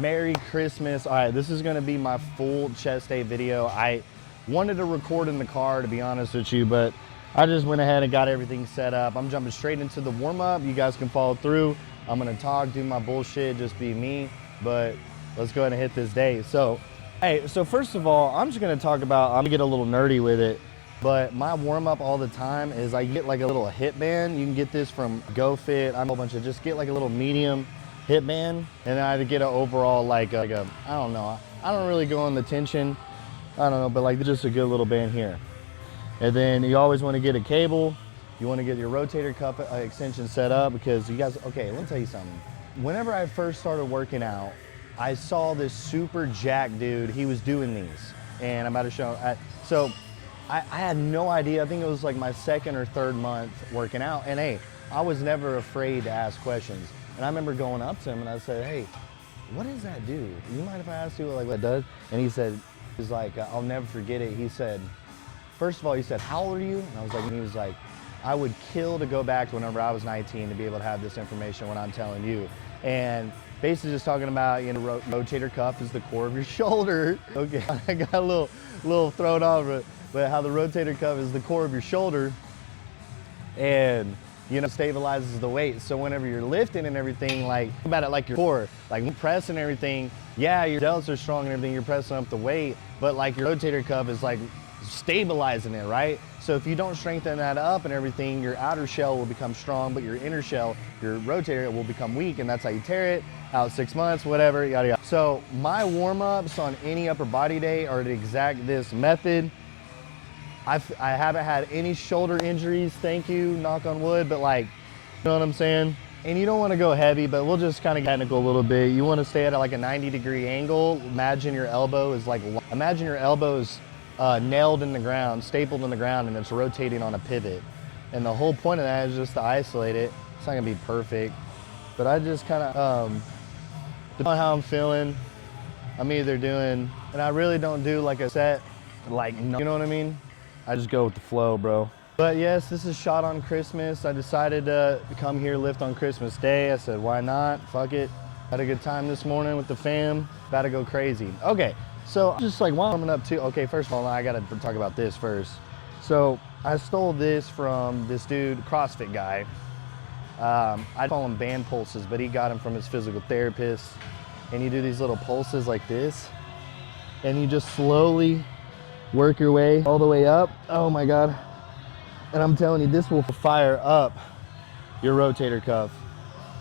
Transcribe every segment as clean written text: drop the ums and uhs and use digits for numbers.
Merry Christmas. All right, this is gonna be my full chest day video. I wanted to record in the car, to be honest with you, but I just went ahead and got everything set up. I'm jumping straight into the warm up. You guys can follow through. I'm gonna talk, do my bullshit, just be me, but let's go ahead and hit this day. So, hey, so first of all, I'm just gonna talk about, I'm gonna get a little nerdy with it, but my warm up all the time is I get like a little hip band. You can get this from GoFit. I'm a bunch of, just get like a little medium hip band, and then I had to get an overall like a I don't know, I don't really go on the tension, I don't know, but like just a good little band here. And then you always want to get a cable. You want to get your rotator cuff extension set up, because you guys, okay, let me tell you something. Whenever I first started working out, I saw this super jacked dude. He was doing these, and I'm about to show. I had no idea. I think it was like my second or third month working out, and hey, I was never afraid to ask questions. And I remember going up to him and I said, "Hey, what does that do? You mind if I ask you like what it does?" And he said, he's like, I'll never forget it. He said, first of all, he said, "How old are you?" And I was like, and he was like, "I would kill to go back to whenever I was 19 to be able to have this information when I'm telling you." And basically just talking about, you know, rotator cuff is the core of your shoulder. Okay, I got a little thrown off, but how the rotator cuff is the core of your shoulder, and you know, stabilizes the weight. So whenever you're lifting and everything, like, think about it like your core, like press and everything, yeah, your delts are strong and everything, you're pressing up the weight, but like your rotator cuff is like stabilizing it, right? So if you don't strengthen that up and everything, your outer shell will become strong, but your inner shell, your rotator, will become weak, and that's how you tear it, out 6 months, whatever, yada yada. So my warm-ups on any upper body day are the exact this method. I haven't had any shoulder injuries, thank you, knock on wood, but like, you know what I'm saying? And you don't want to go heavy, but we'll just kind of get technical a little bit. You want to stay at like a 90-degree angle. Imagine your elbow is like, imagine your elbow is nailed in the ground, stapled in the ground, and it's rotating on a pivot. And the whole point of that is just to isolate it. It's not gonna be perfect, but I just kind of, depending on how I'm feeling, I'm either doing, and I really don't do like a set, like, you know what I mean? I just go with the flow, bro. But yes, this is shot on Christmas. I decided to come here lift on Christmas Day. I said, why not? Fuck it. Had a good time this morning with the fam. About to go crazy. Okay, so just like warming up too. Okay, first of all, I gotta talk about this first. So I stole this from this dude, CrossFit guy. I call them band pulses, but he got them from his physical therapist. And you do these little pulses like this, and you just slowly work your way all the way up. Oh my God. And I'm telling you, this will fire up your rotator cuff.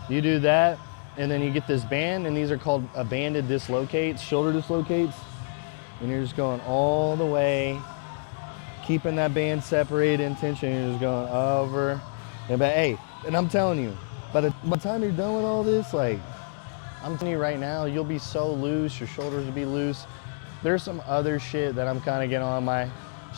You do that, and then you get this band, and these are called banded dislocates, shoulder dislocates. And you're just going all the way, keeping that band separated in tension. You're just going over. And hey, and I'm telling you, by the time you're done with all this, like, I'm telling you right now, you'll be so loose, your shoulders will be loose. There's some other shit that I'm kind of getting on my,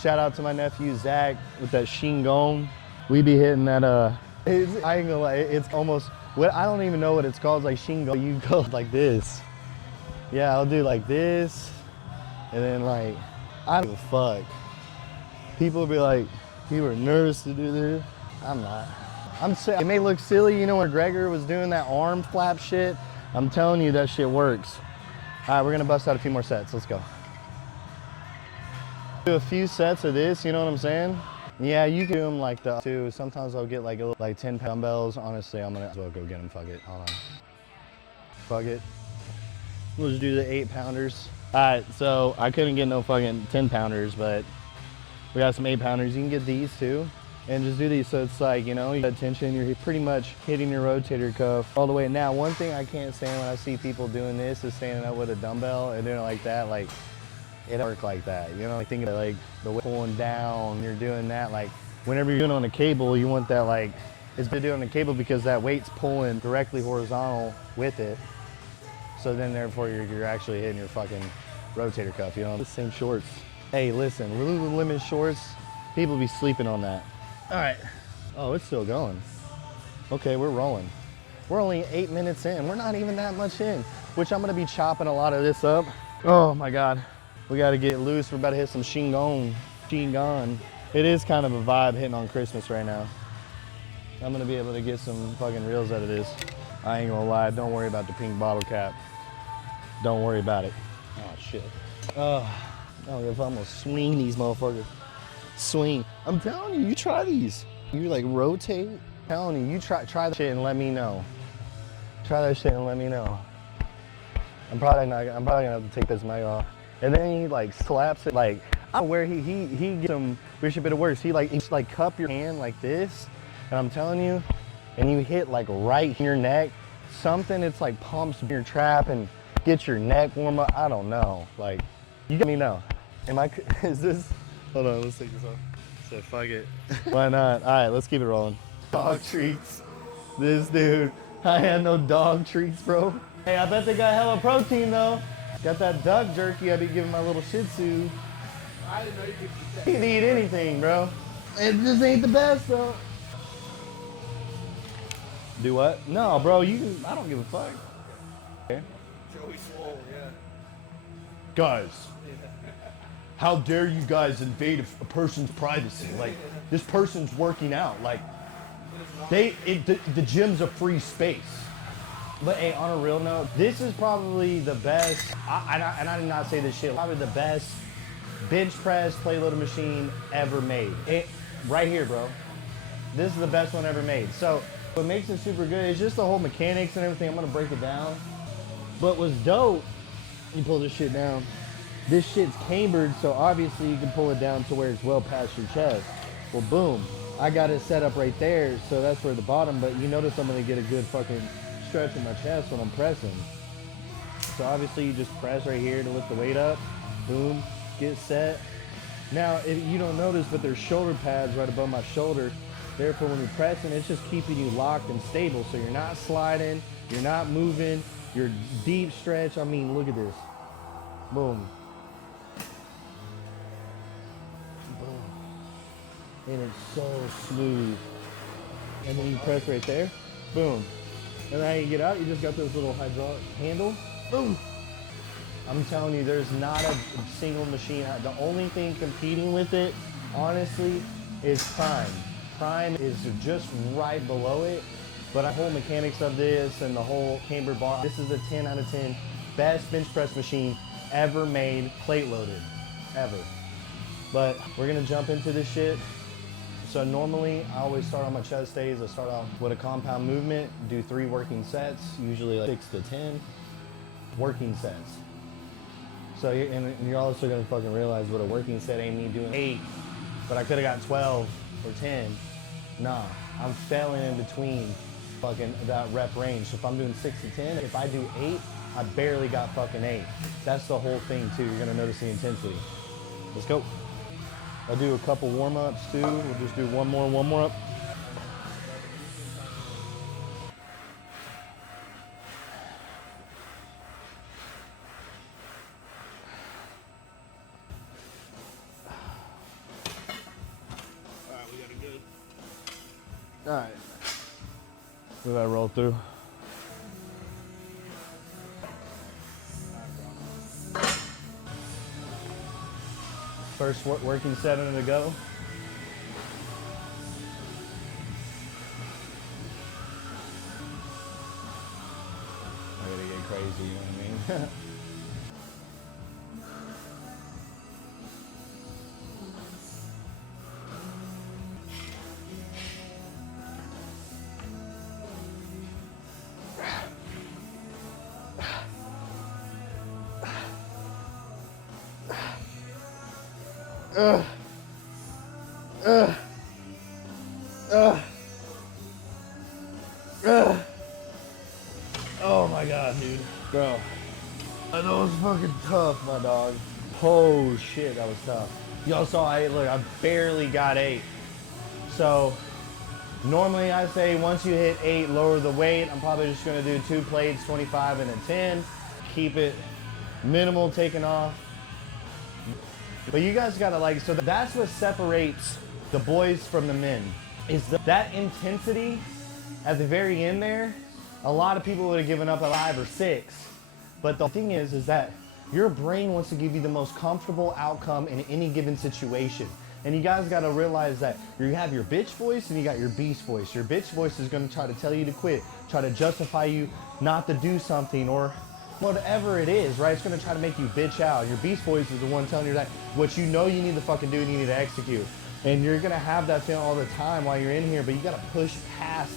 shout out to my nephew Zach with that Shingon. We be hitting that, I ain't gonna lie, it's almost, what, I don't even know what it's called. It's like Shingon. You go like this. Yeah, I'll do like this, and then like, I don't give a fuck. People will be like, you were nervous to do this. I'm not. It may look silly, you know, when Gregor was doing that arm flap shit. I'm telling you, that shit works. All right, we're gonna bust out a few more sets. Let's go. Do a few sets of this, you know what I'm saying? Yeah, you can do them like the two. Sometimes I'll get like a little, like 10 dumbbells. Honestly, I'm gonna as well go get them. Fuck it. Hold on. Fuck it. We'll just do the 8-pounders. All right, so I couldn't get no fucking 10-pounders, but we got some 8-pounders. You can get these too, and just do these. So it's like, you know, you got tension. You're pretty much hitting your rotator cuff all the way. Now, one thing I can't stand when I see people doing this is standing up with a dumbbell and doing it like that. Like, it don't work like that, you know? Like, thinking of like the weight pulling down, you're doing that. Like, whenever you're doing it on a cable, you want that, like, it's to do it on a cable because that weight's pulling directly horizontal with it. So then therefore you're actually hitting your fucking rotator cuff, you know? The same shorts. Hey, listen, Lululemon shorts, people be sleeping on that. All right. Oh, it's still going. Okay, we're rolling. We're only 8 minutes in. We're not even that much in, which I'm gonna be chopping a lot of this up. Oh my God. We gotta get loose. We're about to hit some Shingon. It is kind of a vibe hitting on Christmas right now. I'm gonna be able to get some fucking reels out of this. I ain't gonna lie, don't worry about the pink bottle cap. Don't worry about it. Oh, shit. Oh, I don't know if I'm gonna swing these motherfuckers. Swing. I'm telling you, you try these. You like rotate. I'm telling you, you try that shit and let me know. Try that shit and let me know. I'm probably gonna have to take this mic off. And then he like slaps it like, I don't know where he gets some weird shit, but it works. He like cup your hand like this, and I'm telling you, and you hit like right in your neck, something it's like pumps your trap and gets your neck warm up. I don't know. Like, you let me know. Is this, hold on, let's take this off. So fuck it. Why not? All right, let's keep it rolling. Dog treats. This dude, I had no dog treats, bro. Hey, I bet they got hella protein though. Got that duck jerky I be giving my little Shih Tzu. I didn't know you could eat that. You can eat anything, bro. It just ain't the best though. Do what? No, bro, I don't give a fuck. Okay. Joey Swole, yeah. Guys, how dare you guys invade a person's privacy? Like, this person's working out. Like, the gym's a free space. But hey, on a real note, this is probably the best, and I did not say this shit, probably the best bench press plate loaded machine ever made. Right here, bro. This is the best one ever made. So what makes it super good is just the whole mechanics and everything. I'm gonna break it down. But what's dope, you pull this shit down. This shit's cambered, so obviously you can pull it down to where it's well past your chest. Well, boom. I got it set up right there, so that's where the bottom, but you notice I'm gonna get a good fucking stretch in my chest when I'm pressing. So obviously you just press right here to lift the weight up. Boom, get set. Now, if you don't notice, but there's shoulder pads right above my shoulder. Therefore, when you're pressing, it's just keeping you locked and stable. So you're not sliding, you're not moving, you're deep stretch. I mean, look at this. Boom. Boom. And it's so smooth. And then you press right there. Boom. And then how you get out, you just got this little hydraulic handle. Boom. I'm telling you, there's not a single machine. The only thing competing with it, honestly, is Prime. Prime is just right below it. But the whole mechanics of this and the whole camber bar, this is a 10 out of 10 best bench press machine ever made, plate loaded, ever. But we're gonna jump into this shit. So normally, I always start on my chest days. I start off with a compound movement, do 3 working sets, usually like 6 to 10 working sets. So, and you're also gonna fucking realize what a working set ain't me doing 8, but I could've got 12 or 10. Nah, I'm failing in between fucking that rep range. So if I'm doing 6 to 10, if I do 8, I barely got fucking 8. That's the whole thing too. You're gonna notice the intensity. Let's go. I'll do a couple warm-ups too. We'll just do one more up. Alright, we got it good. All right. Move that roll through. First working set in to go. I gotta get crazy, you know what I mean? Oh my god, dude. Bro. I know it's fucking tough, my dog. Oh shit, that was tough. Y'all saw I barely got 8. So normally I say once you hit 8, lower the weight. I'm probably just gonna do 2 plates, 25 and a 10. Keep it minimal taking off. But you guys gotta so that's what separates the boys from the men, is that intensity at the very end there. A lot of people would have given up at 5 or 6. But the thing is that your brain wants to give you the most comfortable outcome in any given situation. And you guys gotta realize that you have your bitch voice and you got your beast voice. Your bitch voice is gonna try to tell you to quit, try to justify you not to do something, or whatever it is, right? It's gonna try to make you bitch out. Your beast voice is the one telling you that what you know you need to fucking do and you need to execute. And you're gonna have that feeling all the time while you're in here, but you gotta push past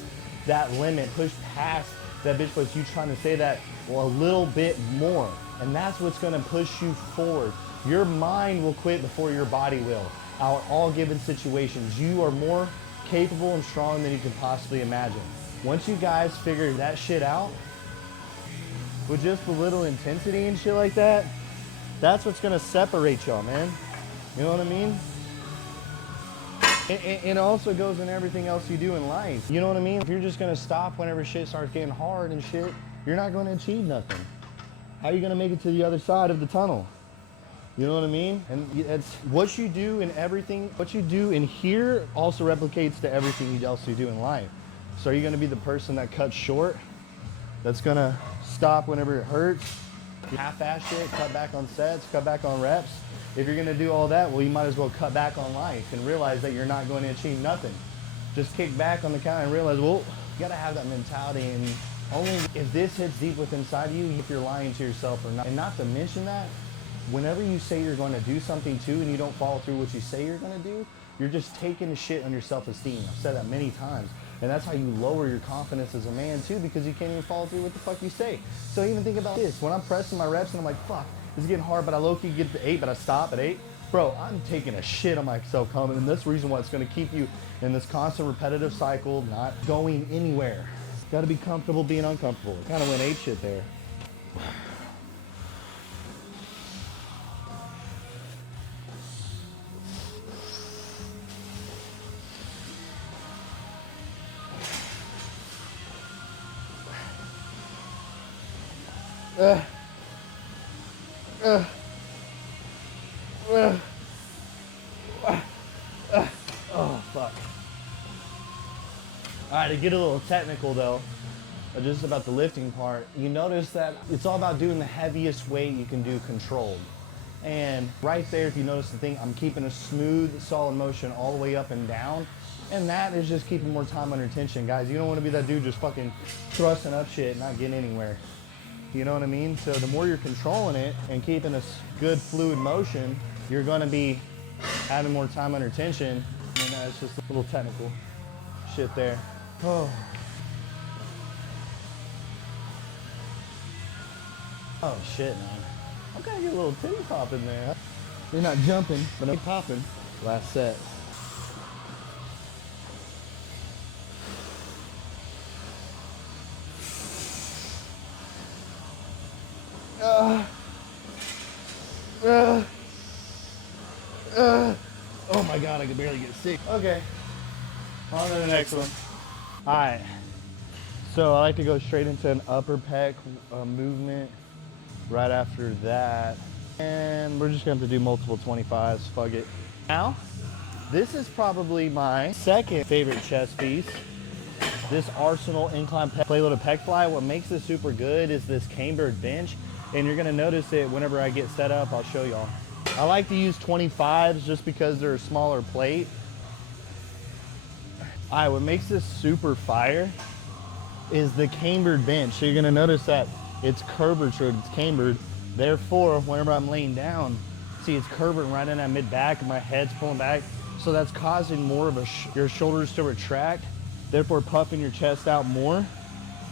that limit, push past that bitch voice. You trying to say that a little bit more. And that's what's gonna push you forward. Your mind will quit before your body will. Our all given situations, you are more capable and strong than you can possibly imagine. Once you guys figure that shit out, with just a little intensity and shit like that, that's what's gonna separate y'all, man. You know what I mean? It also goes in everything else you do in life. You know what I mean? If you're just gonna stop whenever shit starts getting hard and shit, you're not gonna achieve nothing. How are you gonna make it to the other side of the tunnel? You know what I mean? And it's what you do in everything, what you do in here also replicates to everything else you do in life. So are you gonna be the person that cuts short? That's gonna stop whenever it hurts? Half-ass shit, cut back on sets, cut back on reps? If you're gonna do all that, well, you might as well cut back on life and realize that you're not going to achieve nothing. Just kick back on the couch and realize, well, you gotta have that mentality, and only if this hits deep within inside of you, if you're lying to yourself or not. And not to mention that, whenever you say you're gonna do something too and you don't follow through what you say you're gonna do, you're just taking a shit on your self-esteem. I've said that many times. And that's how you lower your confidence as a man too, because you can't even follow through what the fuck you say. So even think about this. When I'm pressing my reps and I'm like, fuck, this is getting hard, but I low-key get to 8, but I stop at 8. Bro, I'm taking a shit on myself coming, and that's the reason why it's gonna keep you in this constant repetitive cycle, not going anywhere. Gotta be comfortable being uncomfortable. Kind of went ape shit there. Oh, fuck. All right, to get a little technical though, just about the lifting part, you notice that it's all about doing the heaviest weight you can do controlled. And right there, if you notice the thing, I'm keeping a smooth, solid motion all the way up and down. And that is just keeping more time under tension, guys. You don't want to be that dude just fucking thrusting up shit and not getting anywhere. You know what I mean? So the more you're controlling it and keeping a good fluid motion, you're gonna be having more time under tension. And that's just a little technical shit there. Oh. Oh shit, man. I'm gonna get a little titty pop in there. They're not jumping, but I'm popping. Last set. Oh my god, I can barely get sick. Okay, on to the next one. All right, so I like to go straight into an upper pec movement right after that. And we're just gonna have to do multiple 25s, fuck it. Now, this is probably my second favorite chest piece. This Arsenal incline plate loaded pec fly. What makes this super good is this cambered bench. And you're gonna notice it whenever I get set up. I'll show y'all. I like to use 25s just because they're a smaller plate. All right, what makes this super fire is the cambered bench. So you're gonna notice that it's curvature, it's cambered. Therefore, whenever I'm laying down, see it's curving right in that mid back and my head's pulling back. So that's causing more of your shoulders to retract, therefore puffing your chest out more.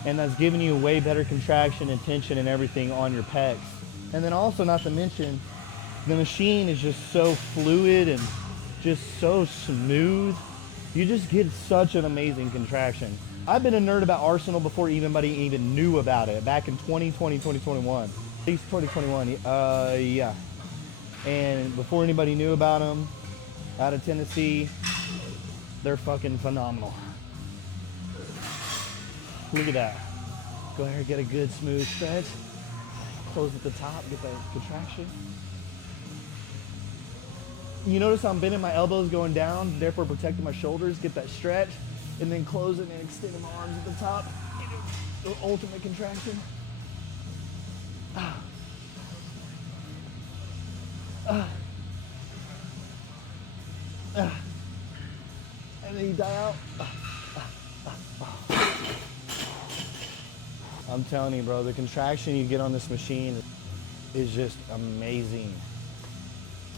And that's giving you a way better contraction and tension and everything on your pecs. And then also, not to mention, the machine is just so fluid and just so smooth. You just get such an amazing contraction. I've been a nerd about Arsenal before anybody even knew about it, back in 2020, 2021. At least 2021, yeah. And before anybody knew about them, out of Tennessee, they're fucking phenomenal. Look at that. Go ahead and get a good smooth stretch. Close at the top, get that contraction. You notice I'm bending my elbows going down, therefore protecting my shoulders, get that stretch, and then close it and extending my arms at the top. Get the ultimate contraction. And then you die out. I'm telling you, bro, the contraction you get on this machine is just amazing.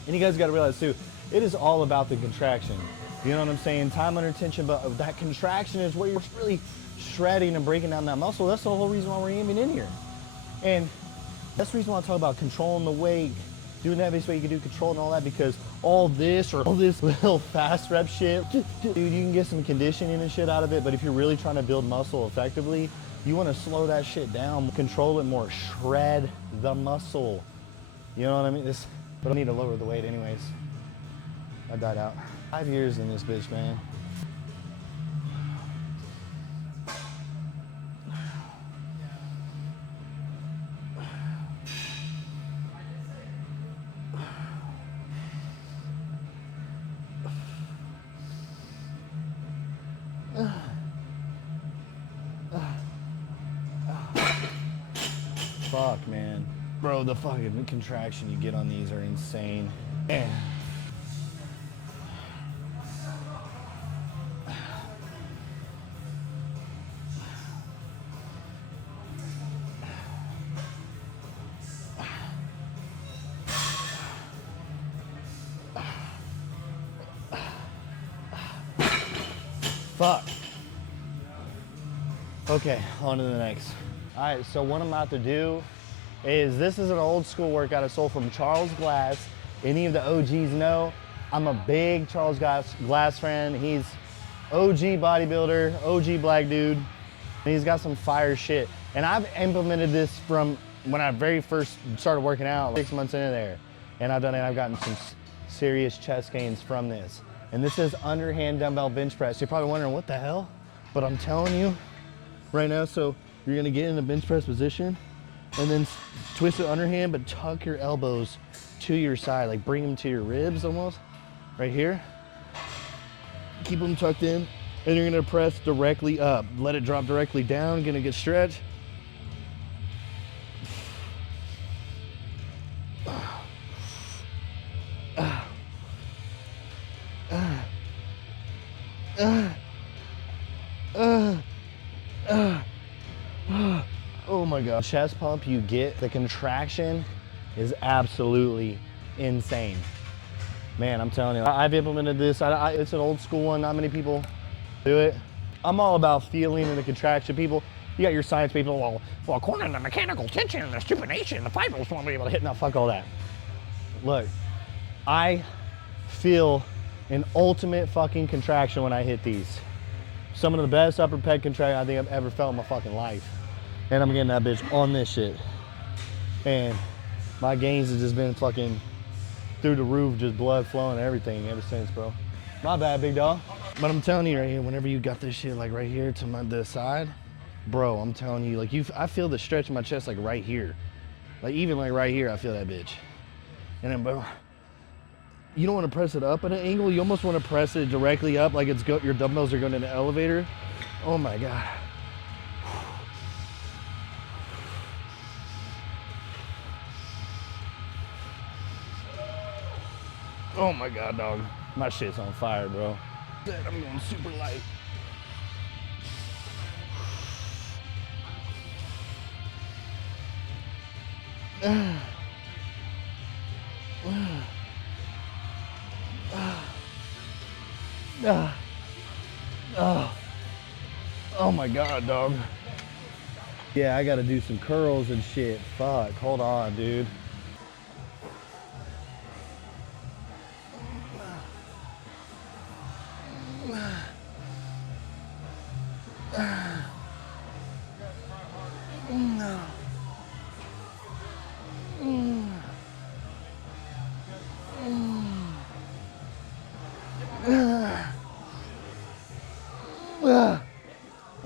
And you guys got to realize too, it is all about the contraction. You know what I'm saying? Time under tension, but that contraction is where you're really shredding and breaking down that muscle. That's the whole reason why we're aiming in here. And that's the reason why I talk about controlling the weight, doing that best way you can do control and all that, because all this little fast rep shit, dude, you can get some conditioning and shit out of it, but if you're really trying to build muscle effectively, you want to slow that shit down, control it more, shred the muscle. You know what I mean? But I need to lower the weight anyways. I died out. 5 years in this bitch, man. Fuck, man. Bro, the fucking contraction you get on these are insane. Man. Fuck. Okay, on to the next. All right, so what I'm about to do is, this is an old school workout I stole from Charles Glass. Any of the OGs know, I'm a big Charles Glass fan. He's OG bodybuilder, OG black dude. And he's got some fire shit. And I've implemented this from when I very first started working out, 6 months into there. And I've done it, I've gotten some serious chest gains from this. And this is underhand dumbbell bench press. You're probably wondering what the hell? But I'm telling you right now, so you're gonna get in a bench press position and then twist it underhand, but tuck your elbows to your side, like bring them to your ribs almost, right here. Keep them tucked in, and you're gonna press directly up. Let it drop directly down, gonna get stretched. Oh my God. Chest pump you get, the contraction is absolutely insane. Man, I'm telling you, I've implemented this. It's an old school one, not many people do it. I'm all about feeling in the contraction. People, you got your science people, well, according to the mechanical tension and the supination, the fibers won't be able to hit. No, fuck all that. Look, I feel an ultimate fucking contraction when I hit these. Some of the best upper pec contraction I think I've ever felt in my fucking life. And I'm getting that bitch on this shit. And my gains have just been fucking through the roof, just blood flowing and everything ever since, bro. My bad, big dog. But I'm telling you right here, whenever you got this shit like right here to the side, bro, I'm telling you, like I feel the stretch in my chest like right here. Like even like right here, I feel that bitch. And then, bro, you don't want to press it up at an angle. You almost want to press it directly up like your dumbbells are going in the elevator. Oh my God. Oh my God, dog. My shit's on fire, bro. I'm going super light. Oh my God, dog. Yeah, I gotta do some curls and shit. Fuck, hold on, dude.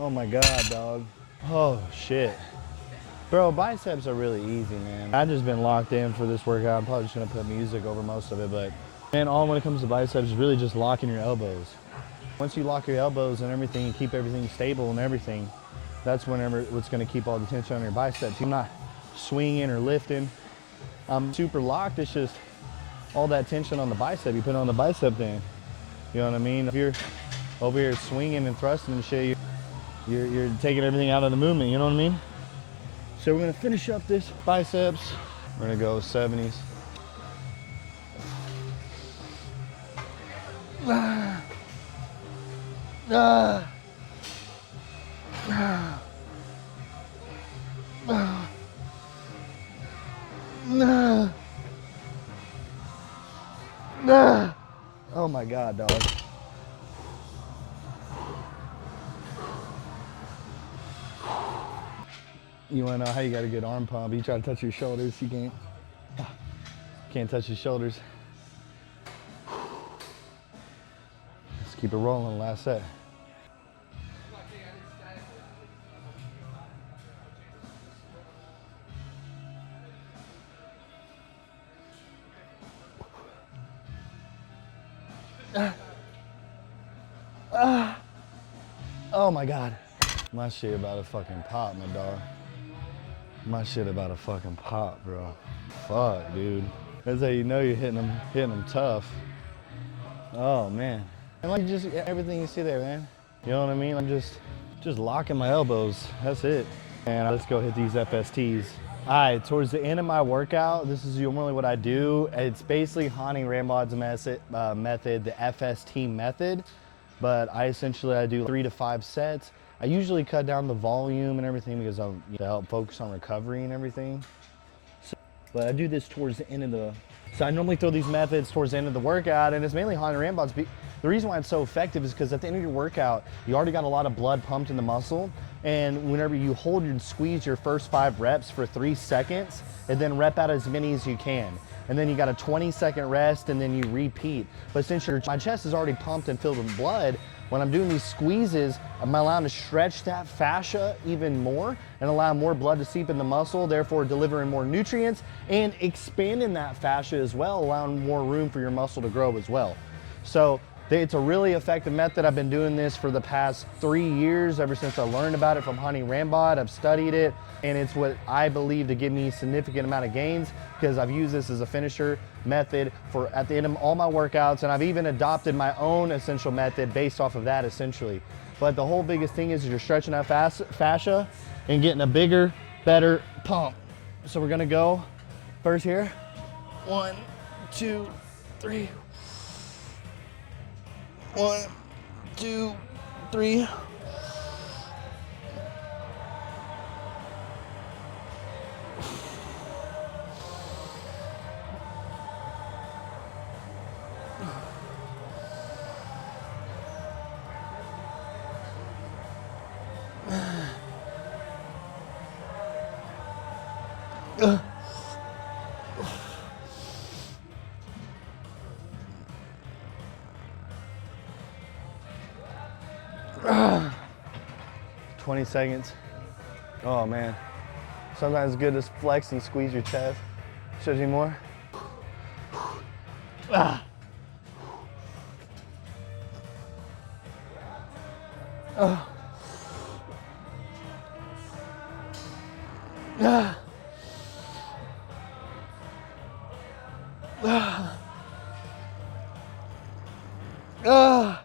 Oh my God, dog. Oh shit. Bro, biceps are really easy, man. I've just been locked in for this workout. I'm probably just gonna put music over most of it, but man, all when it comes to biceps is really just locking your elbows. Once you lock your elbows and everything and keep everything stable and everything, that's whenever what's gonna keep all the tension on your biceps. You're not swinging or lifting. I'm super locked. It's just all that tension on the bicep. You put it on the bicep then. You know what I mean? If you're over here swinging and thrusting and shit, you're taking everything out of the movement, you know what I mean? So we're gonna finish up this biceps. We're gonna go 70s. Oh my God, dog. You wanna know how you got a good arm pump? You try to touch your shoulders, you can't. Can't touch your shoulders. Let's keep it rolling, last set. Oh my God. My shit about to fucking pop, my dog. My shit about to fucking pop, bro. Fuck, dude. That's how you know you're hitting them tough. Oh man. And like just everything you see there, man. You know what I mean? I'm just locking my elbows. That's it. And let's go hit these FSTs. All right, towards the end of my workout, this is normally what I do. It's basically Hani Rambod's method, the FST method. But I do 3 to 5 sets. I usually cut down the volume and everything because I to help focus on recovery and everything. But I do this towards the end of so I normally throw these methods towards the end of the workout, and it's mainly Hani Rambod's. The reason why it's so effective is because at the end of your workout, you already got a lot of blood pumped in the muscle, and whenever you hold and squeeze your first 5 reps for 3 seconds, and then rep out as many as you can. And then you got a 20-second rest, and then you repeat. But since my chest is already pumped and filled with blood, when I'm doing these squeezes, I'm allowing to stretch that fascia even more and allow more blood to seep in the muscle, therefore delivering more nutrients and expanding that fascia as well, allowing more room for your muscle to grow as well. So it's a really effective method. I've been doing this for the past 3 years, ever since I learned about it from Hani Rambod. I've studied it, and it's what I believe to give me a significant amount of gains because I've used this as a finisher method for at the end of all my workouts, and I've even adopted my own essential method based off of that essentially. But the whole biggest thing is you're stretching that fascia and getting a bigger, better pump. So we're gonna go first here. 1, 2, 3. 1, 2, 3. Uh. 20 seconds. Oh man. Sometimes it's good to flex and squeeze your chest. Shows you more. Ah. Ah. Ah. Ah. Ah.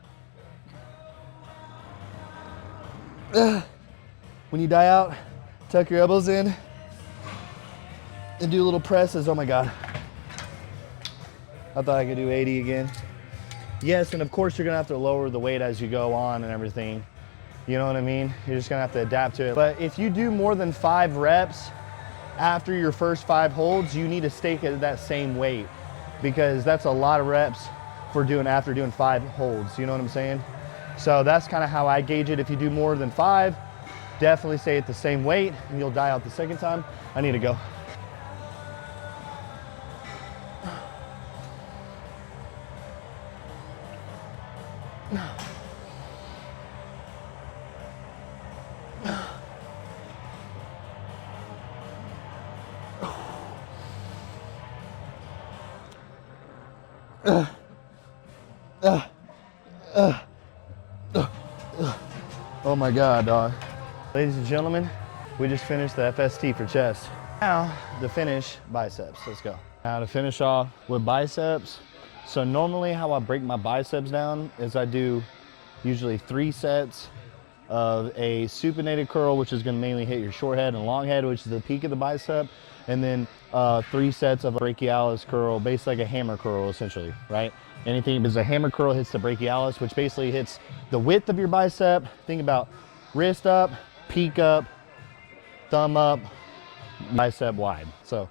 When you die out, tuck your elbows in and do little presses. Oh my God. I thought I could do 80 again. Yes, and of course you're gonna have to lower the weight as you go on and everything. You know what I mean? You're just gonna have to adapt to it. But if you do more than 5 reps after your first 5 holds, you need to stay at that same weight because that's a lot of reps after doing 5 holds. You know what I'm saying? So that's kind of how I gauge it. If you do more than 5, definitely stay at the same weight and you'll die out the second time. I need to go. Oh my God, dog. Ladies and gentlemen, we just finished the FST for chest. Now to finish biceps, let's go. Now to finish off with biceps. So normally how I break my biceps down is I do usually 3 sets of a supinated curl, which is going to mainly hit your short head and long head, which is the peak of the bicep, and then 3 sets of a brachialis curl, basically like a hammer curl essentially, right? Anything, because a hammer curl hits the brachialis, which basically hits the width of your bicep. Think about wrist up, peak up, thumb up, bicep wide. So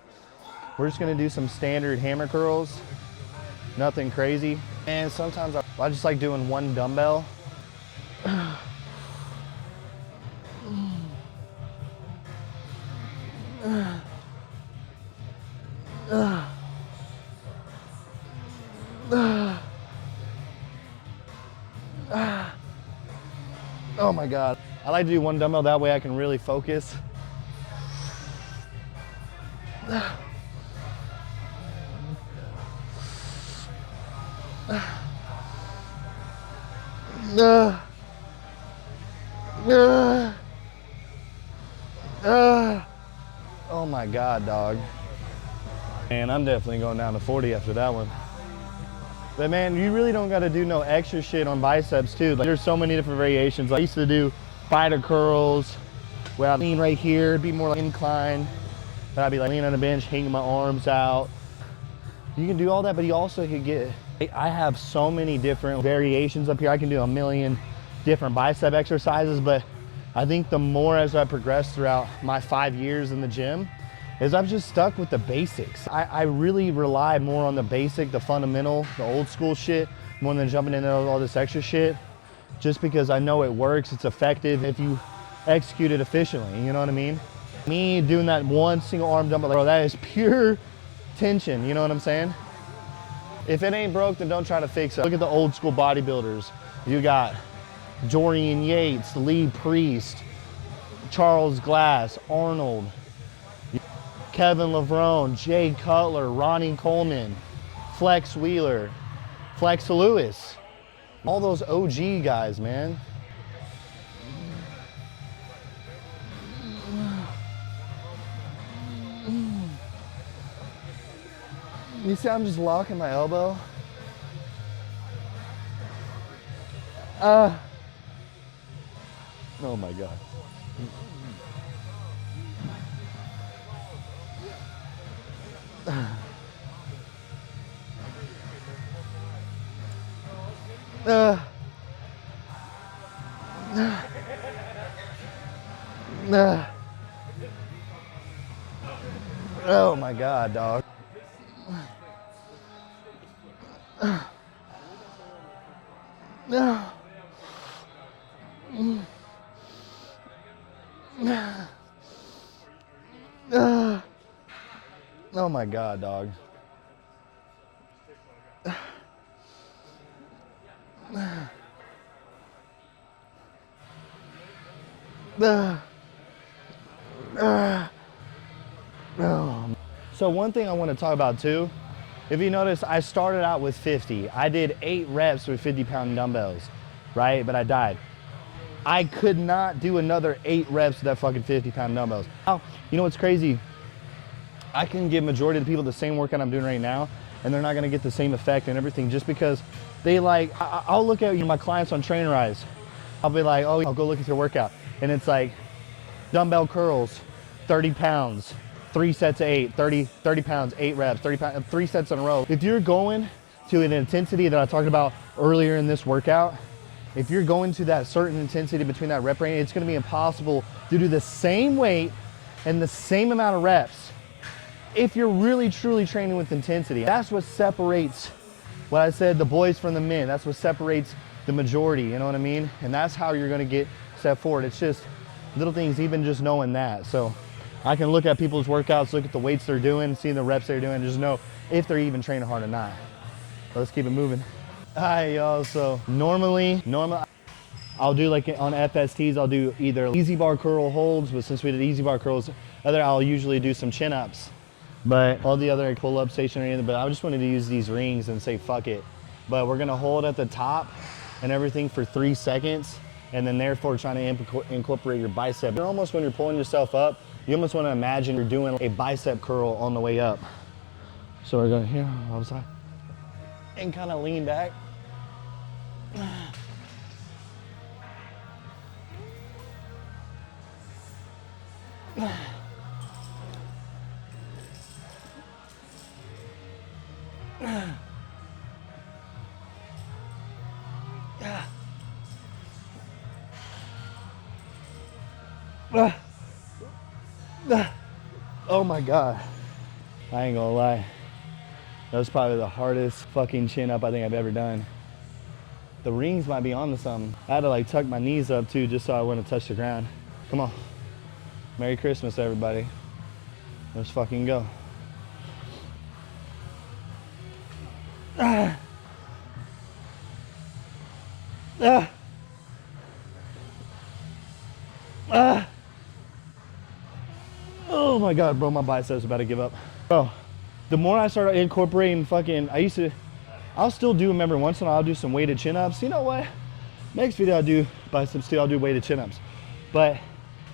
we're just gonna do some standard hammer curls, nothing crazy. And sometimes I just like doing one dumbbell. Oh my God. I like to do one dumbbell, that way I can really focus. Oh my God, dog. Man, I'm definitely going down to 40 after that one. But man, you really don't gotta do no extra shit on biceps too. Like, there's so many different variations. Like, I used to do fighter curls where I'd lean right here, it'd be more like incline. But I'd be like leaning on the bench, hanging my arms out. You can do all that, but you also could get, I have so many different variations up here. I can do a million different bicep exercises, but I think the more as I progress throughout my 5 years in the gym, is I've just stuck with the basics. I really rely more on the basic, the fundamental, the old school shit, more than jumping into all this extra shit, just because I know it works, it's effective if you execute it efficiently, you know what I mean? Me doing that one single arm dumbbell, bro, that is pure tension, you know what I'm saying? If it ain't broke, then don't try to fix it. Look at the old school bodybuilders. You got Dorian Yates, Lee Priest, Charles Glass, Arnold, Kevin Levrone, Jay Cutler, Ronnie Coleman, Flex Wheeler, Flex Lewis. All those OG guys, man. You see I'm just locking my elbow? Oh my God. Oh my God, dog. Oh my God, dog. So one thing I want to talk about too, if you notice, I started out with 50. I did 8 reps with 50-pound dumbbells, right? But I died. I could not do another 8 reps with that fucking 50-pound dumbbells. Now, you know what's crazy? I can give majority of the people the same workout I'm doing right now, and they're not gonna get the same effect and everything just because they like, I'll look at my clients on Trainerize. I'll be like, oh, I'll go look at your workout. And it's like dumbbell curls, 30 pounds, 3 sets of 8, 30 pounds, 8 reps, 30 pounds, 3 sets in a row. If you're going to an intensity that I talked about earlier in this workout, if you're going to that certain intensity between that rep range, it's gonna be impossible to do the same weight and the same amount of reps if you're really truly training with intensity. That's what separates what I said, the boys from the men. That's what separates the majority, you know what I mean? And that's how you're gonna get set forward. It's just little things, even just knowing that. So I can look at people's workouts, look at the weights they're doing, seeing the reps they're doing, and just know if they're even training hard or not. Let's keep it moving. All right, y'all, so normally I'll do like on FSTs, I'll do either easy bar curl holds, but since we did easy bar curls, I'll usually do some chin ups. But all the other pull up stationary, but I just wanted to use these rings and say fuck it. But we're gonna hold at the top and everything for 3 seconds, and then therefore trying to incorporate your bicep. You're almost, when you're pulling yourself up, you almost wanna imagine you're doing a bicep curl on the way up. So we're going here, one side, and kind of lean back. Oh my God. I ain't gonna lie. That was probably the hardest fucking chin up I think I've ever done. The rings might be onto something. I had to like tuck my knees up too just so I wouldn't touch the ground. Come on. Merry Christmas, everybody. Let's fucking go. Ah. Ah. Ah. Oh my God, bro, my biceps about to give up. Bro, the more I started incorporating fucking, I'll still do, remember, once in a while I'll do some weighted chin-ups. You know what? Next video I'll do biceps too, I'll do weighted chin-ups. But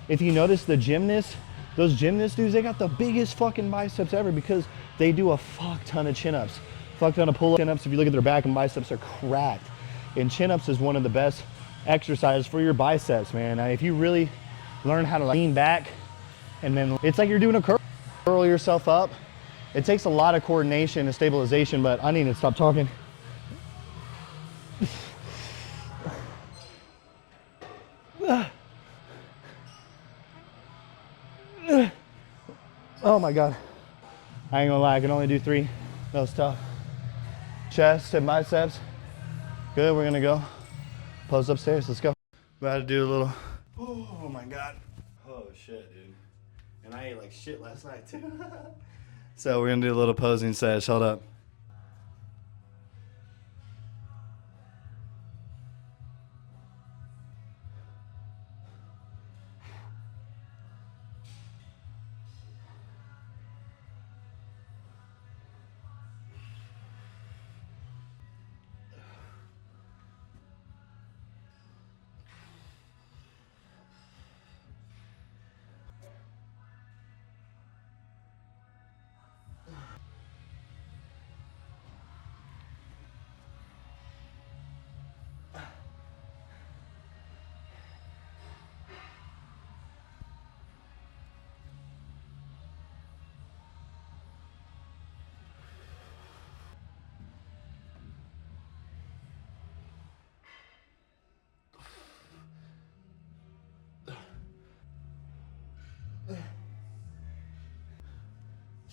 if you notice the gymnasts, those gymnast dudes, they got the biggest fucking biceps ever because they do a fuck ton of chin-ups. Fuck ton of pull-ups, chin-ups. If you look at their back and biceps are cracked. And chin-ups is one of the best exercises for your biceps, man. If you really learn how to lean back, and then it's like you're doing a curl, curl yourself up. It takes a lot of coordination and stabilization, but I need to stop talking. Oh my God. I ain't gonna lie, I can only do 3. That was tough. Chest and biceps. Good, we're gonna go. Pose upstairs, let's go. About to do a little, oh my God. Oh shit, dude. And I ate like shit last night too. So we're gonna do a little posing sesh, hold up.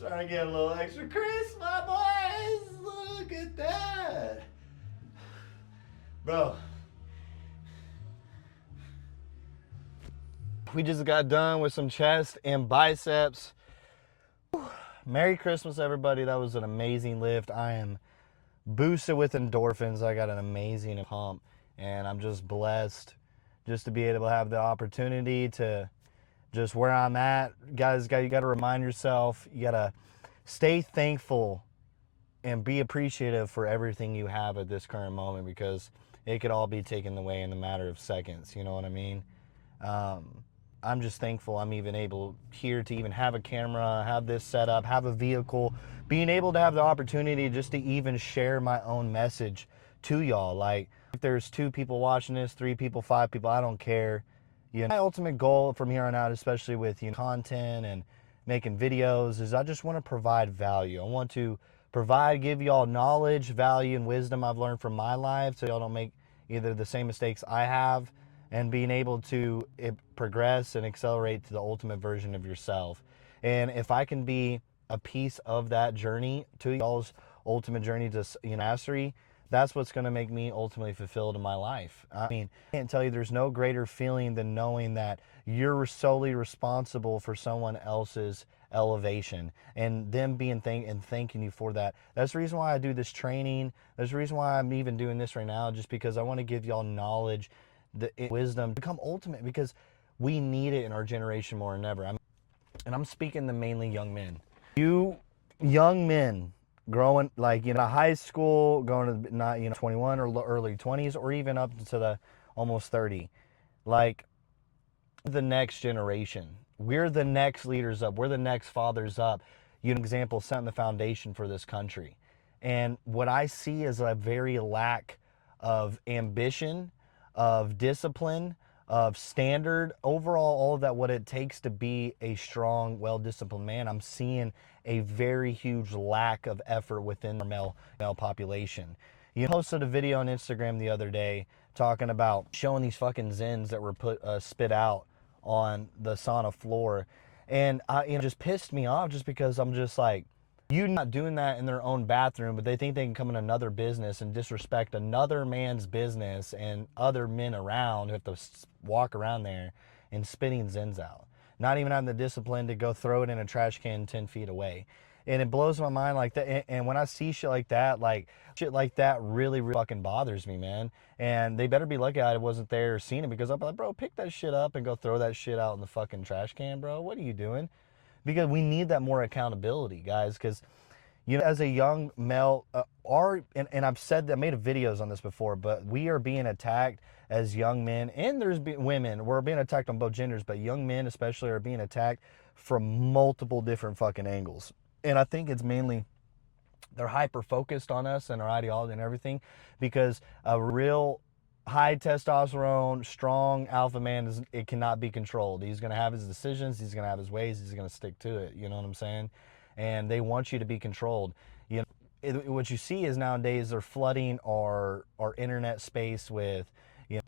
Trying to get a little extra crisp, my boys. Look at that. Bro. We just got done with some chest and biceps. Merry Christmas, everybody. That was an amazing lift. I am boosted with endorphins. I got an amazing pump, and I'm just blessed just to be able to have the opportunity to just where I'm at. Guys, you got to remind yourself, you got to stay thankful and be appreciative for everything you have at this current moment, because it could all be taken away in a matter of seconds. You know what I mean? I'm just thankful I'm even able here to even have a camera, have this set up, have a vehicle, being able to have the opportunity just to even share my own message to y'all. Like, if there's 2 people watching this, 3 people, 5 people, I don't care. You know, my ultimate goal from here on out, especially with content and making videos, is I just want to provide value. I want to provide, give y'all knowledge, value, and wisdom I've learned from my life, so y'all don't make either the same mistakes I have, and being able to progress and accelerate to the ultimate version of yourself. And if I can be a piece of that journey to y'all's ultimate journey to mastery, that's what's going to make me ultimately fulfilled in my life. I mean, I can't tell you, there's no greater feeling than knowing that you're solely responsible for someone else's elevation, and them being thanking you for that. That's the reason why I do this training. There's the reason why I'm even doing this right now, just because I want to give y'all knowledge, the wisdom, become ultimate, because we need it in our generation more than ever. And I'm speaking to mainly young men. You young men growing, like, high school, going to not 21 or early 20s, or even up to the almost 30, like, the next generation. We're the next leaders up. We're the next fathers up. Example, setting the foundation for this country. And what I see is a very lack of ambition, of discipline, of standard, overall, all of that, what it takes to be a strong, well-disciplined man, I'm seeing a very huge lack of effort within the male population. You posted a video on Instagram the other day talking about showing these fucking Zens that were spit out on the sauna floor, and just pissed me off just because I'm just like, you not doing that in their own bathroom, but they think they can come in another business and disrespect another man's business and other men around who have to walk around there and spitting Zens out. Not even having the discipline to go throw it in a trash can 10 feet away. And it blows my mind like that. And when I see shit like that really, really fucking bothers me, man. And they better be lucky I wasn't there or seen it, because I'm like, bro, pick that shit up and go throw that shit out in the fucking trash can, bro. What are you doing? Because we need that more accountability, guys. Because, as a young male, and I've said that, I made videos on this before, but we are being attacked as young men, and there's women. We're being attacked on both genders, but young men especially are being attacked from multiple different fucking angles. And I think it's mainly they're hyper focused on us and our ideology and everything, because a real high testosterone, strong alpha man, it cannot be controlled. He's going to have his decisions. He's going to have his ways. He's going to stick to it. You know what I'm saying? And they want you to be controlled. What you see is nowadays they're flooding our internet space with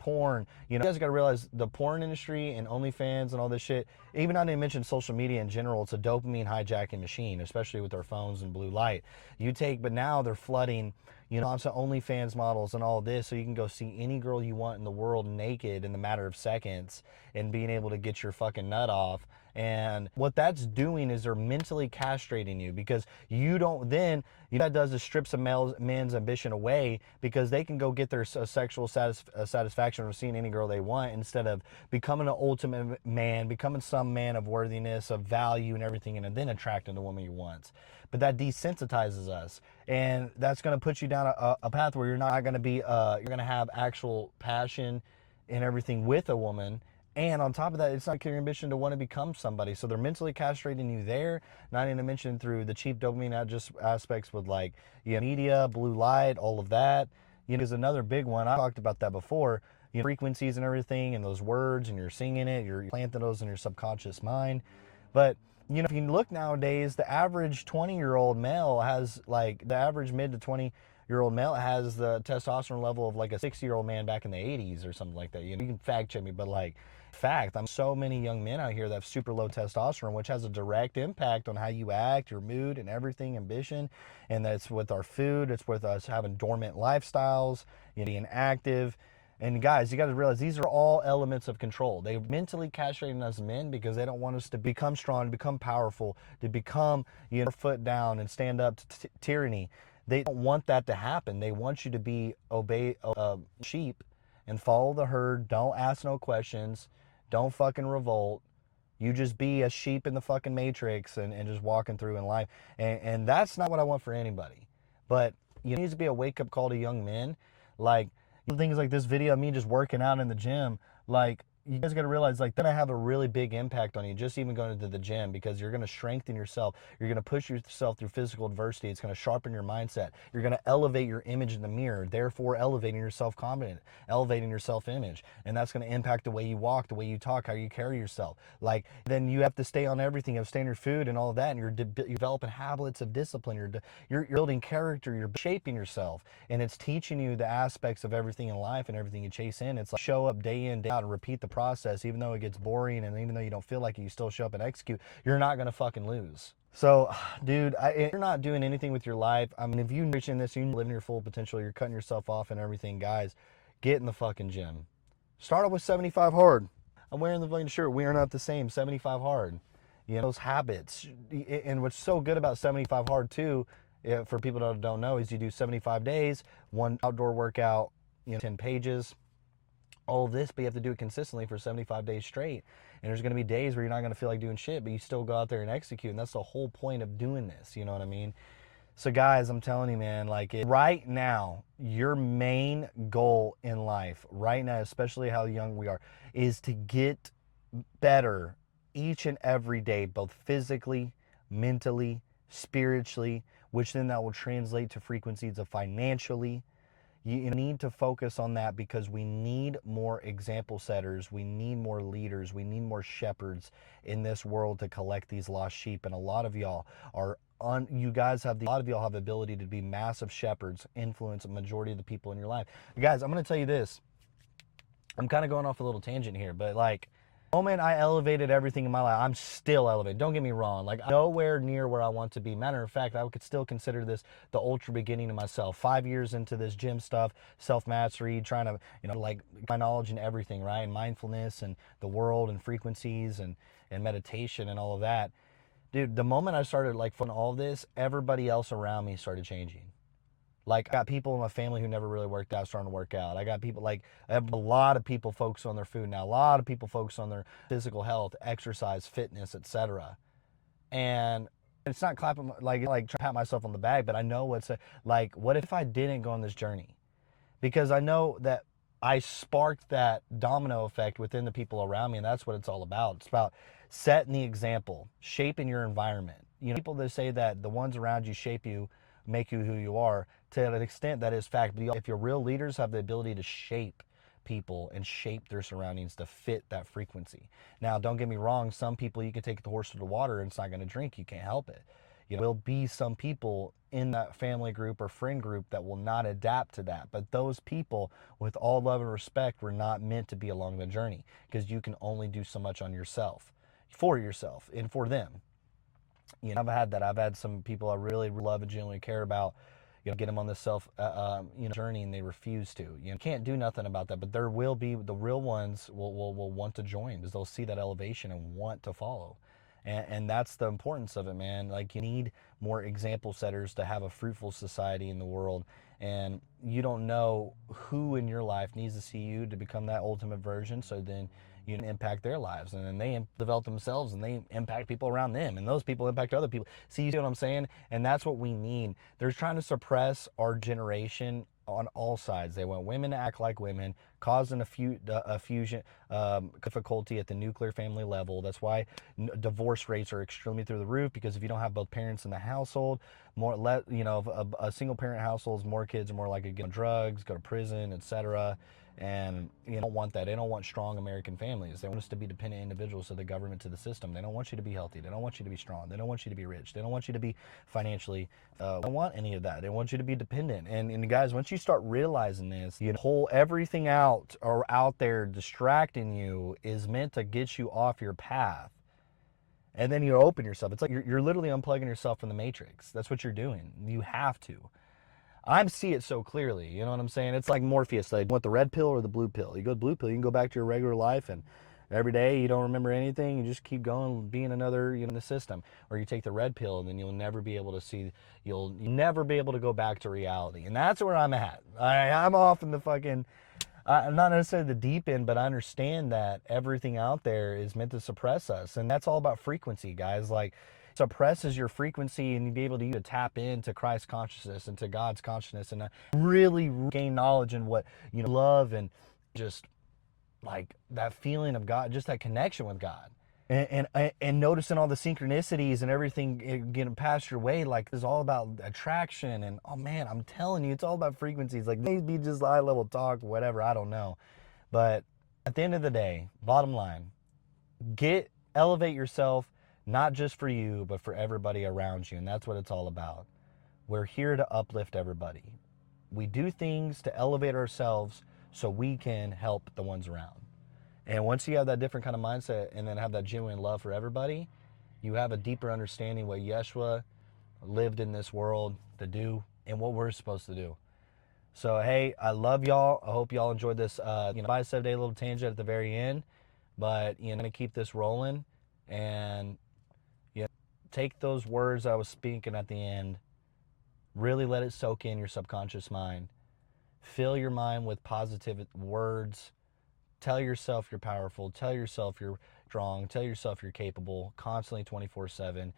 porn. You guys got to realize the porn industry and OnlyFans and all this shit, even not even mention social media in general, it's a dopamine hijacking machine, especially with our phones and blue light. But now they're flooding, onto OnlyFans models and all this, so you can go see any girl you want in the world naked in the matter of seconds and being able to get your fucking nut off. And what that's doing is they're mentally castrating you, because that does is strips a man's ambition away, because they can go get their sexual satisfaction from seeing any girl they want, instead of becoming an ultimate man, becoming some man of worthiness, of value and everything, and then attracting the woman you want. But that desensitizes us, and that's going to put you down a path where you're not going to be, you're going to have actual passion and everything with a woman. And on top of that, it's not your ambition to want to become somebody. So they're mentally castrating you there, not even to mention through the cheap dopamine aspects with media, blue light, all of that. Is another big one. I talked about that before. Frequencies and everything, and those words, and you're singing it, you're planting those in your subconscious mind. But if you look nowadays, the average 20-year-old male has the average mid to 20-year-old male has the testosterone level of a 60-year-old man back in the 80s or something like that. You can fact check me, but I'm so many young men out here that have super low testosterone, which has a direct impact on how you act, your mood, and everything, ambition. And that's with our food. It's with us having dormant lifestyles, being active. And guys, you got to realize these are all elements of control. They're mentally castrating us men because they don't want us to become strong, to become powerful, to become, foot down and stand up to tyranny. They don't want that to happen. They want you to obey sheep and follow the herd. Don't ask no questions. Don't fucking revolt. You just be a sheep in the fucking matrix and just walking through in life. And that's not what I want for anybody. But it needs to be a wake-up call to young men. Things like this video of me just working out in the gym, you guys got to realize then I have a really big impact on you, just even going to the gym, because you're going to strengthen yourself. You're going to push yourself through physical adversity. It's going to sharpen your mindset. You're going to elevate your image in the mirror, therefore elevating your self-confidence, elevating your self-image. And that's going to impact the way you walk, the way you talk, how you carry yourself. Then you have to stay on everything. You have to stay on your food and all of that, and you're developing habits of discipline. You're building character. You're shaping yourself. And it's teaching you the aspects of everything in life and everything you chase in. It's show up day in, day out, and repeat the process. Even though it gets boring and even though you don't feel like it, you still show up and execute. You're not going to fucking lose. So, dude, if you're not doing anything with your life, if you're reaching this, you're living your full potential, you're cutting yourself off and everything, guys, get in the fucking gym. Start off with 75 hard. I'm wearing the fucking shirt. We are not the same. 75 hard. Those habits. And what's so good about 75 hard too, for people that don't know, is you do 75 days, one outdoor workout, 10 pages, all of this, but you have to do it consistently for 75 days straight. And there's going to be days where you're not going to feel like doing shit, but you still go out there and execute. And that's the whole point of doing this. You know what I mean? So guys, I'm telling you, man, right now, your main goal in life right now, especially how young we are, is to get better each and every day, both physically, mentally, spiritually, which then that will translate to frequencies of financially. You need to focus on that because we need more example setters. We need more leaders. We need more shepherds in this world to collect these lost sheep. And a lot of y'all are you guys have a lot of y'all have the ability to be massive shepherds, influence a majority of the people in your life. Guys, I'm going to tell you this. I'm kind of going off a little tangent here, but like, the moment I elevated everything in my life, I'm still elevated. Don't get me wrong. Like, I'm nowhere near where I want to be. Matter of fact, I could still consider this the ultra beginning of myself. 5 years into this gym stuff, self-mastery, trying to, like my knowledge and everything, right? And mindfulness and the world and frequencies and meditation and all of that. Dude, the moment I started like fun all this, everybody else around me started changing. Like, I got people in my family who never really worked out starting to work out. I got people, like, I have a lot of people focus on their food now. A lot of people focus on their physical health, exercise, fitness, etc. And it's not clapping, like trying to pat myself on the back, but I know what if I didn't go on this journey? Because I know that I sparked that domino effect within the people around me, and that's what it's all about. It's about setting the example, shaping your environment. People that say that the ones around you shape you, make you who you are, to an extent that is fact. But if your real leaders have the ability to shape people and shape their surroundings to fit that frequency. Now, don't get me wrong, some people you can take the horse to the water and it's not going to drink. You can't help it. There will be some people in that family group or friend group that will not adapt to that. But those people, with all love and respect, were not meant to be along the journey, because you can only do so much on yourself, for yourself, and for them. I've had that. I've had some people I really love and genuinely care about, get them on this journey, and they refuse to. Can't do nothing about that. But there will be the real ones will want to join, because they'll see that elevation and want to follow. And that's the importance of it, man. Like, you need more example setters to have a fruitful society in the world. And you don't know who in your life needs to see you to become that ultimate version, so then you can impact their lives, and then they develop themselves, and they impact people around them, and those people impact other people. See, you see what I'm saying? And that's what we need. They're trying to suppress our generation on all sides. They want women to act like women, causing a fusion difficulty at the nuclear family level. That's why divorce rates are extremely through the roof, because if you don't have both parents in the household, a single parent household, more kids are more likely to get on drugs, go to prison, etc. And don't want that. They don't want strong American families. They want us to be dependent individuals to the government, to the system. They don't want you to be healthy. They don't want you to be strong. They don't want you to be rich. They don't want you to be financially, they don't want any of that. They want you to be dependent. And guys, once you start realizing this, pull everything out there distracting you is meant to get you off your path. And then you open yourself. It's like you're literally unplugging yourself from the matrix. That's what you're doing. You have to. I see it so clearly, you know what I'm saying? It's like Morpheus, like, you want the red pill or the blue pill? You go blue pill, you can go back to your regular life, and every day you don't remember anything, you just keep going, being another, in the system. Or you take the red pill, and then you'll never be able to go back to reality. And that's where I'm at. I'm off in the fucking, I'm not necessarily the deep end, but I understand that everything out there is meant to suppress us. And that's all about frequency, guys. Like, suppresses your frequency, and you be able to tap into Christ's consciousness and to God's consciousness, and really gain knowledge and what love, and just like that feeling of God, just that connection with God, and noticing all the synchronicities and everything getting passed your way. Like, it's all about attraction, and oh man, I'm telling you, it's all about frequencies. Like, maybe just high level talk, whatever, I don't know, but at the end of the day, bottom line, elevate yourself. Not just for you, but for everybody around you. And that's what it's all about. We're here to uplift everybody. We do things to elevate ourselves so we can help the ones around. And once you have that different kind of mindset, and then have that genuine love for everybody, you have a deeper understanding what Yeshua lived in this world to do and what we're supposed to do. So, hey, I love y'all. I hope y'all enjoyed this 5-7-day little tangent at the very end. But I'm going to keep this rolling, and take those words I was speaking at the end, really let it soak in your subconscious mind. Fill your mind with positive words. Tell yourself you're powerful. Tell yourself you're strong. Tell yourself you're capable, constantly 24/7.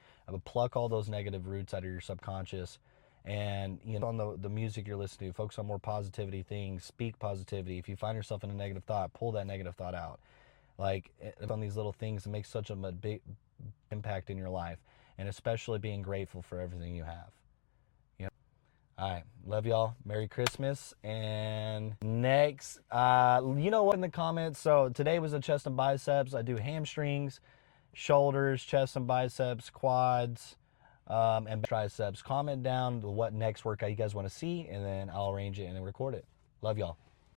Pluck all those negative roots out of your subconscious. And on the music you're listening to, focus on more positivity things. Speak positivity. If you find yourself in a negative thought, pull that negative thought out. Like, on these little things, it makes such a big impact in your life. And especially being grateful for everything you have. All right. Love Love y'all. Merry Christmas. And next, you know what, in the comments, so today was a chest and biceps. I do hamstrings, shoulders, chest and biceps, quads, and triceps. Comment down what next workout you guys want to see, and then I'll arrange it and then record it. Love y'all.